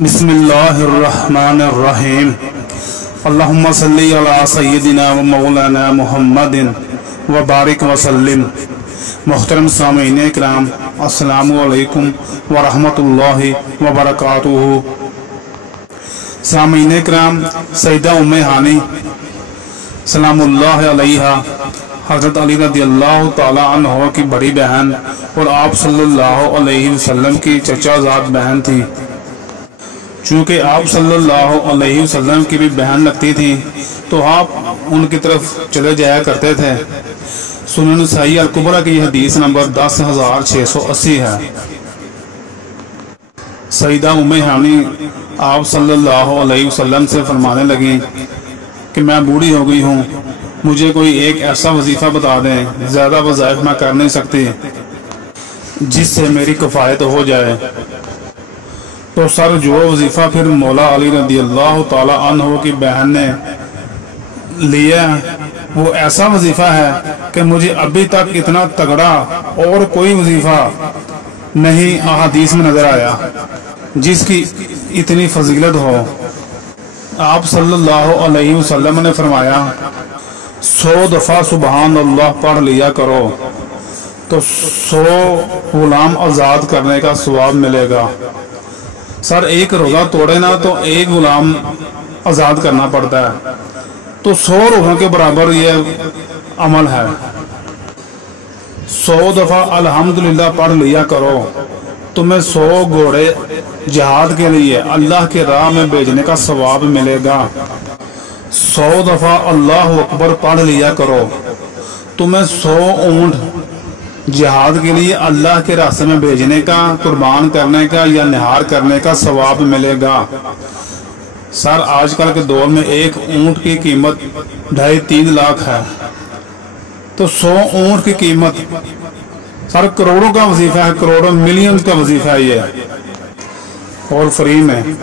बिस्मिल्लाहिर्रहमानिर्रहीम। अल्लाहुम्मा सल्ली अला सय्यदिना व मौलाना मुहम्मदिन व बारिक वसल्लिम। मुहतरम सामीन इकराम, अस्सलामु अलैकुम व रहमतुल्लाहि व बरकातुहू। सामीन इकराम, सैयदा उम्मे हानी सलामुल्लाह अलैहा हज़रत अली रज़ियल्लाहु ताला अन्हो की बड़ी बहन और आप सल्लल्लाहु अलैहि वसल्लम की चचाज़ाद बहन थी। चूँकि आप सल्लल्लाहु अलैहि वसल्लम की भी बहन लगती थी तो आप उनकी तरफ चले जाया करते थे। सुनन नसाई अल कुबरा की हदीस नंबर 10,680 है। सईदा उम्मे हानी आप सल्लल्लाहु अलैहि वसल्लम से फरमाने लगी कि मैं बूढ़ी हो गई हूँ, मुझे कोई एक ऐसा वजीफ़ा बता दें, ज़्यादा वज़ाइफ मैं कर नहीं सकती, जिससे मेरी किफ़ायत हो जाए। तो सर जो वजीफ़ा फिर मौला अली रज़ियल्लाहु ताला अन्हु की बहन ने लिया वो ऐसा वजीफ़ा है कि मुझे अभी तक इतना तगड़ा और कोई वजीफ़ा नहीं अहादीस में नजर आया जिसकी इतनी फजीलत हो। आप सल्लल्लाहु अलैहि वसल्लम ने फरमाया 100 दफ़ा सुबहान अल्लाह पढ़ लिया करो तो 100 गुलाम आज़ाद करने का सवाब मिलेगा। सर एक रोज़ा तोड़े ना तो एक गुलाम आज़ाद करना पड़ता है, तो 100 रोज़ों के बराबर ये अमल है। 100 दफ़ा अल्हम्दुलिल्लाह पढ़ लिया करो, तुम्हें 100 घोड़े जिहाद के लिए अल्लाह के राह में भेजने का सवाब मिलेगा। 100 दफ़ा अल्लाह अकबर पढ़ लिया करो, तुम्हें 100 ऊंट जिहाद के लिए अल्लाह के रास्ते में भेजने का, कुर्बान करने का या निहार करने का सवाब मिलेगा। सर आजकल के दौर में एक ऊंट की कीमत 2.5-3 लाख है, तो 100 ऊंट की कीमत सर करोड़ों का वजीफा है, करोड़ों मिलियन का वजीफा है ये, और फ्री में।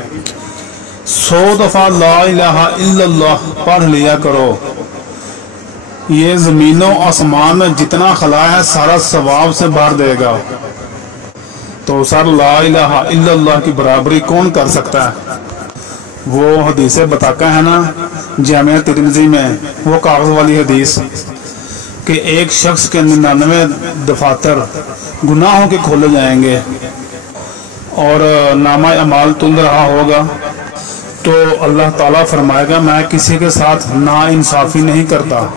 100 दफ़ा ला इलाहा इल्लल्लाह पढ़ लिया करो, ये जमीनों आसमान में जितना खला है सारा सवाब से भर देगा। तो सर ला इलाहा इल्लल्लाह की बराबरी कौन कर सकता है? वो हदीस बताका है ना जामिया तिरमिज़ी में, वो कागज वाली हदीस कि एक शख्स के 99 दफातर गुनाहों के खोले जाएंगे और नामा अमाल तुल रहा होगा, तो अल्लाह ताला फरमाएगा मैं किसी के साथ नाइंसाफी नहीं करता।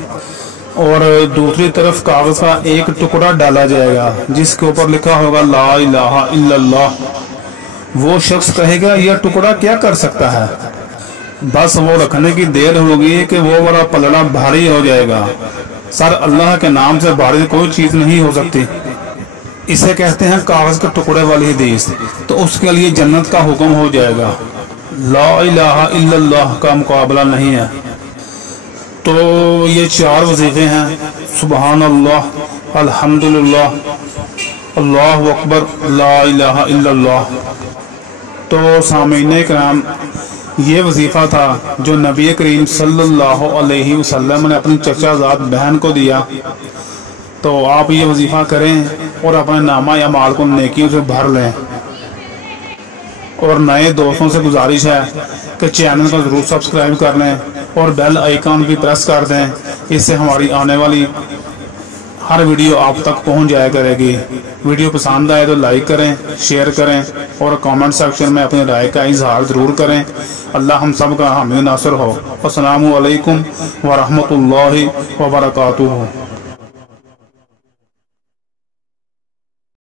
और दूसरी तरफ कागज का एक टुकड़ा डाला जाएगा जिसके ऊपर लिखा होगा ला इलाहा इल्लल्लाह। वो शख्स कहेगा यह टुकड़ा क्या कर सकता है, बस वो रखने की देर होगी कि वो बड़ा पलड़ा भारी हो जाएगा। सर अल्लाह के नाम से भारी कोई चीज नहीं हो सकती, इसे कहते हैं कागज के टुकड़े वाली हदीस। तो उसके लिए जन्नत का हुक्म हो जाएगा, ला इलाहा इल्लल्लाह का मुकाबला नहीं है। तो ये 4 वजीफे हैं, सुबहान अल्लाह, अल्हम्दुलिल्लाह, अल्लाहु अकबर, ला इलाहा इल्लल्लाह। तो सामीन इकराम, ये वजीफ़ा था जो नबी करीम सल्लल्लाहु अलैहि वसल्लम ने अपनी चचाज़ाद बहन को दिया। तो आप ये वजीफ़ा करें और अपने नामा या माल को नेकियों से भर लें। और नए दोस्तों से गुजारिश है कि चैनल को ज़रूर सब्सक्राइब कर लें और बेल आइकन भी प्रेस कर दें, इससे हमारी आने वाली हर वीडियो आप तक पहुंच जाया करेगी। वीडियो पसंद आए तो लाइक करें, शेयर करें और कमेंट सेक्शन में अपनी राय का इजहार ज़रूर करें। अल्लाह हम सब का हामी नासर हो। अस्सलामु अलैकुम व रहमतुल्लाहि व बरकातुहू।